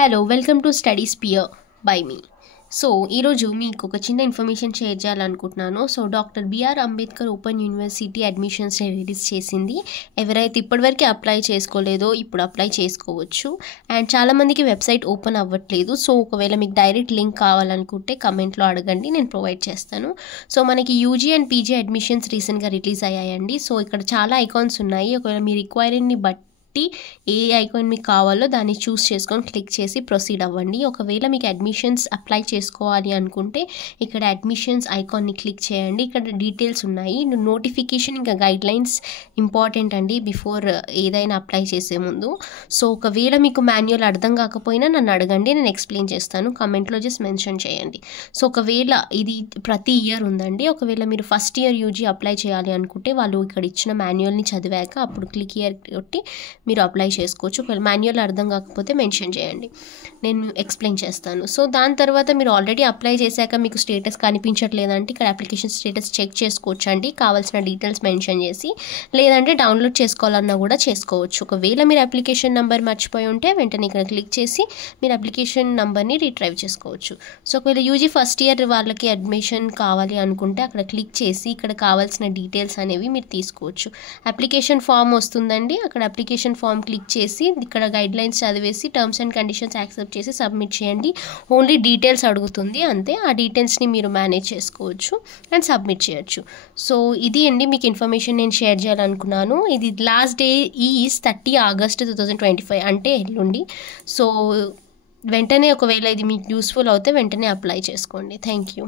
Hello welcome to Study Spear by me. So ఈరోజు మీకు ఒక చిన్న ఇన్ఫర్మేషన్ షేర్ చేయాలనుకుంటున్నాను. So Doctor BR Ambedkar Open University అడ్మిషన్స్ని రిలీజ్ చేసింది. ఎవరైతే ఇప్పటివరకు అప్లై చేసుకోలేదో ఇప్పుడు అప్లై చేసుకోవచ్చు. అండ్ చాలామందికి వెబ్సైట్ ఓపెన్ అవ్వట్లేదు. సో ఒకవేళ మీకు డైరెక్ట్ లింక్ కావాలనుకుంటే కమెంట్లో అడగండి, నేను ప్రొవైడ్ చేస్తాను. సో మనకి యూజీ అండ్ పీజీ అడ్మిషన్స్ రీసెంట్గా రిలీజ్ అయ్యాయండి. సో ఇక్కడ చాలా ఐకాన్స్ ఉన్నాయి. ఒకవేళ మీ రిక్వైర్మెంట్ని బట్టి ఏ ఐకాన్ మీకు కావాలో దాన్ని చూస్ చేసుకొని క్లిక్ చేసి ప్రొసీడ్ అవ్వండి. ఒకవేళ మీకు అడ్మిషన్స్ అప్లై చేసుకోవాలి అనుకుంటే ఇక్కడ అడ్మిషన్స్ ఐకాన్ని క్లిక్ చేయండి. ఇక్కడ డీటెయిల్స్ ఉన్నాయి. నోటిఫికేషన్ ఇంకా గైడ్లైన్స్ ఇంపార్టెంట్ అండి బిఫోర్ ఏదైనా అప్లై చేసే ముందు. సో ఒకవేళ మీకు మాన్యువల్ అర్థం కాకపోయినా నన్ను అడగండి, నేను ఎక్స్ప్లెయిన్ చేస్తాను. కమెంట్లో జస్ట్ మెన్షన్ చేయండి. సో ఒకవేళ ఇది ప్రతి ఇయర్ ఉందండి. ఒకవేళ మీరు ఫస్ట్ ఇయర్ యూజీ అప్లై చేయాలి అనుకుంటే వాళ్ళు ఇక్కడ ఇచ్చిన మాన్యువల్ని చదివాక అప్పుడు క్లిక్ ఇయర్ కొట్టి మీరు అప్లై చేసుకోవచ్చు. ఒకవేళ మాన్యువల్ అర్థం కాకపోతే మెన్షన్ చేయండి, నేను ఎక్స్ప్లెయిన్ చేస్తాను. సో దాని తర్వాత మీరు ఆల్రెడీ అప్లై చేశాక మీకు స్టేటస్ కనిపించట్లేదంటే ఇక్కడ అప్లికేషన్ స్టేటస్ చెక్ చేసుకోవచ్చు అండి, కావాల్సిన డీటెయిల్స్ మెన్షన్ చేసి. లేదంటే డౌన్లోడ్ చేసుకోవాలన్నా కూడా చేసుకోవచ్చు. ఒకవేళ మీరు అప్లికేషన్ నెంబర్ మర్చిపోయి ఉంటే వెంటనే ఇక్కడ క్లిక్ చేసి మీరు అప్లికేషన్ నెంబర్ని రీట్రైవ్ చేసుకోవచ్చు. సో ఒకవేళ యూజీ ఫస్ట్ ఇయర్ వాళ్ళకి అడ్మిషన్ కావాలి అనుకుంటే అక్కడ క్లిక్ చేసి ఇక్కడ కావాల్సిన డీటెయిల్స్ అనేవి మీరు తీసుకోవచ్చు. అప్లికేషన్ ఫామ్ వస్తుందండి, అక్కడ అప్లికేషన్ ఫామ్ క్లిక్ చేసి ఇక్కడ గైడ్లైన్స్ చదివేసి టర్మ్స్ అండ్ కండిషన్స్ యాక్సెప్ట్ చేసి సబ్మిట్ చేయండి. ఓన్లీ డీటెయిల్స్ అడుగుతుంది అంతే. ఆ డీటెయిల్స్ని మీరు మేనేజ్ చేసుకోవచ్చు అండ్ సబ్మిట్ చేయొచ్చు. సో ఇది అండి మీకు ఇన్ఫర్మేషన్ నేను షేర్ చేయాలనుకున్నాను. ఇది లాస్ట్ డే ఈజ్ 30 ఆగస్ట్ 2025 అంటే ఎల్లుండి. సో వెంటనే ఒకవేళ ఇది మీకు యూస్ఫుల్ అవుతే వెంటనే అప్లై చేసుకోండి. Thank you.